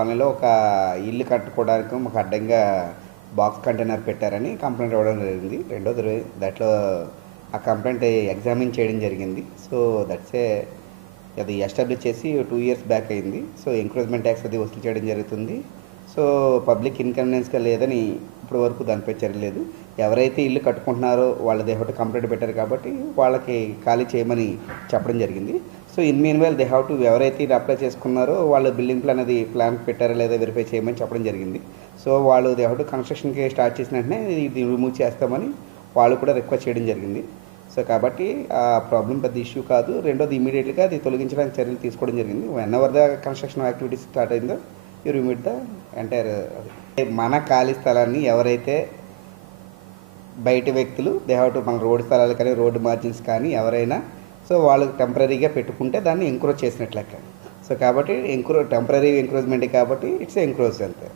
కాలనీలో ఒక ఇల్లు కట్టుకోవడానికి మాకు అడ్డంగా బాక్స్ కంటైనర్ పెట్టారని కంప్లైంట్ ఇవ్వడం జరిగింది. రెండోది దాంట్లో ఆ కంప్లైంట్ ఎగ్జామిన్ చేయడం జరిగింది. సో దట్స్ అది ఎస్టాబ్లిష్ చేసి 2 ఇయర్స్ బ్యాక్ అయింది. సో ఎంక్రోచ్మెంట్ ట్యాక్స్ అది వసూలు చేయడం జరుగుతుంది. సో పబ్లిక్ ఇన్కన్వీనియన్స్గా లేదని ఇప్పటి వరకు దానిపై చర్య లేదు. ఎవరైతే ఇల్లు కట్టుకుంటున్నారో వాళ్ళ దే హ్యావ్ టు కంప్లైంట్ పెట్టారు కాబట్టి వాళ్ళకి ఖాళీ చేయమని చెప్పడం జరిగింది. So in mean while they have to ఎవరైతే ఇది అప్లై చేసుకున్నారో వాళ్ళు బిల్డింగ్ ప్లాన్ అది ప్లాన్ పెట్టారా లేదా వెరిఫై చేయమని చెప్పడం జరిగింది. సో వాళ్ళు దే హ్యావ్ టు కన్స్ట్రక్షన్కి స్టార్ట్ చేసిన వెంటనే ఇది రిమూవ్ చేస్తామని వాళ్ళు కూడా రిక్వెస్ట్ చేయడం జరిగింది. సో కాబట్టి ఆ ప్రాబ్లం పెద్ద ఇష్యూ కాదు. రెండోది ఇమీడియట్గా అది తొలగించడానికి చర్యలు తీసుకోవడం జరిగింది. When ever the construction activities start అయిందో యూ రిమూవ్ ద ఎంటైర్. మన ఖాళీ స్థలాన్ని ఎవరైతే బయట వ్యక్తులు దే హ్యావ్ టు మన రోడ్డు స్థలాలు కానీ రోడ్డు మార్జిన్స్ కానీ ఎవరైనా సో వాళ్ళు టెంపరీగా పెట్టుకుంటే దాన్ని ఎంక్రోచ్ చేసినట్లెక్క. సో కాబట్టి టెంపరీ ఎంక్రోచ్మెంట్ కాబట్టి ఇట్స్ ఎంక్రోచ్ అంతే.